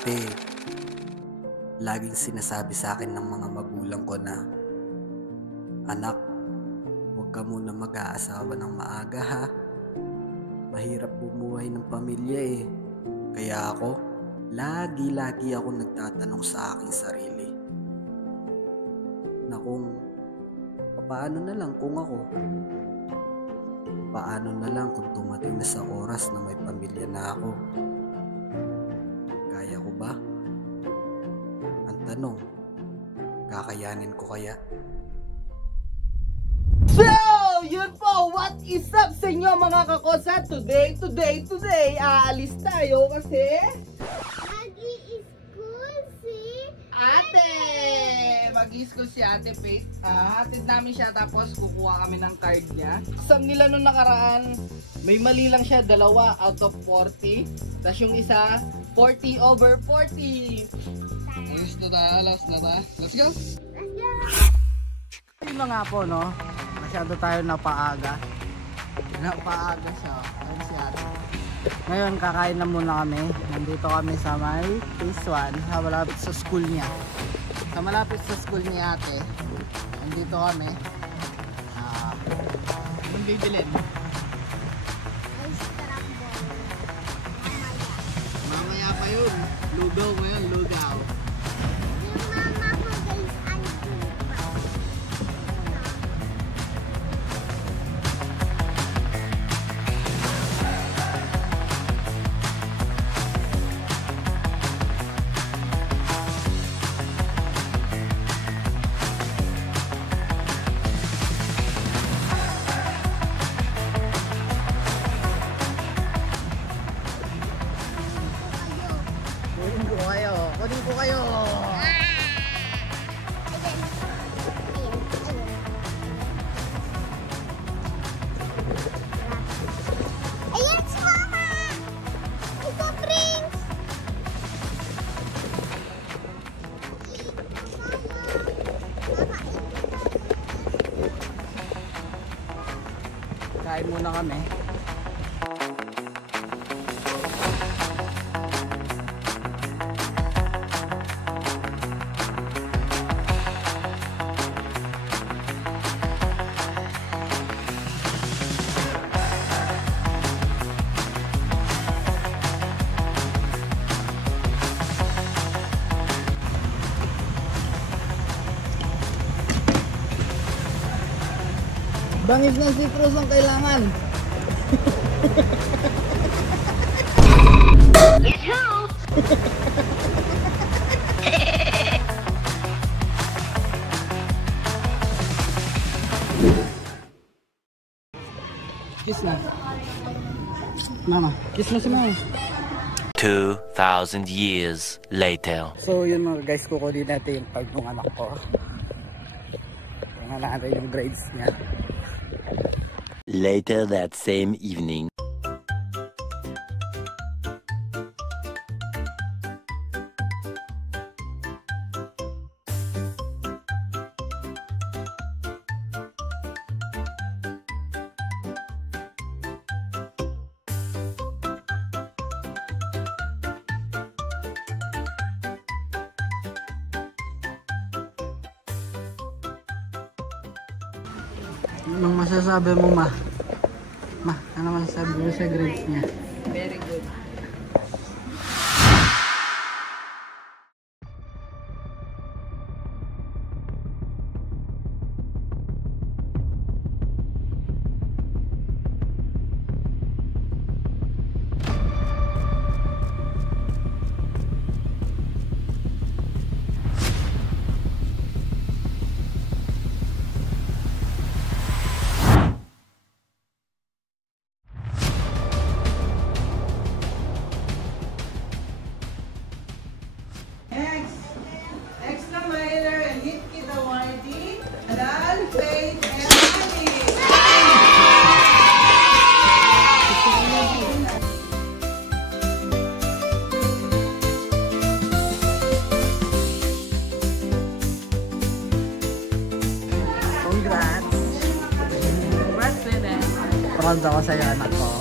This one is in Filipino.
Dati, laging sinasabi sa akin ng mga magulang ko na, "Anak, huwag ka muna mag-aasawa ng maaga ha. Mahirap bumuhay ng pamilya eh." Kaya ako, lagi ako nagtatanong sa aking sarili na kung paano na lang kung ako, paano na lang kung dumating na sa oras na may pamilya na ako. Kaya ko ba? Ang tanong, kakayanin ko kaya? So, yun po, what is up sa inyo mga kakosa? Today, aalis tayo kasi Mag-i-school si ate! Mag-i-school si ate Faith. Hatid namin siya tapos kukuha kami ng card niya. Exam nila nung nakaraan, may mali lang siya, 2 out of 40. Tapos yung isa, 40 over 40. Alas na tayo, alas na tayo. Let's go! Yung mga po, no? Masyado tayo napaaga. Napaaga siya. Ayun si ate. Ngayon, kakain na muna kami. Nandito kami sa may phase 1. Malapit sa school niya. Sa malapit sa school ni ate. Nandito kami. Anong bibilin? ice scramble. Mamaya pa yun. Lugaw ngayon, lugaw. Yung mama ko guys, ang tupa. Kunin ko kayo. Ayan si mama! Ito drinks! Kain muna kami. Bangis ng citrus ang kailangan. Kiss na. Mama, kiss mo si mama. 2,000 years later. So yun mga guys, kukunin natin yung tag ng anak ko. Tingnan natin yung grades niya. Later that same evening. Anong masasabi mo, ma? Ma, ano masasabi mo sa grades niya? Very good. Congrats! Congrats din eh! Proud ako sa'yo, anak ko.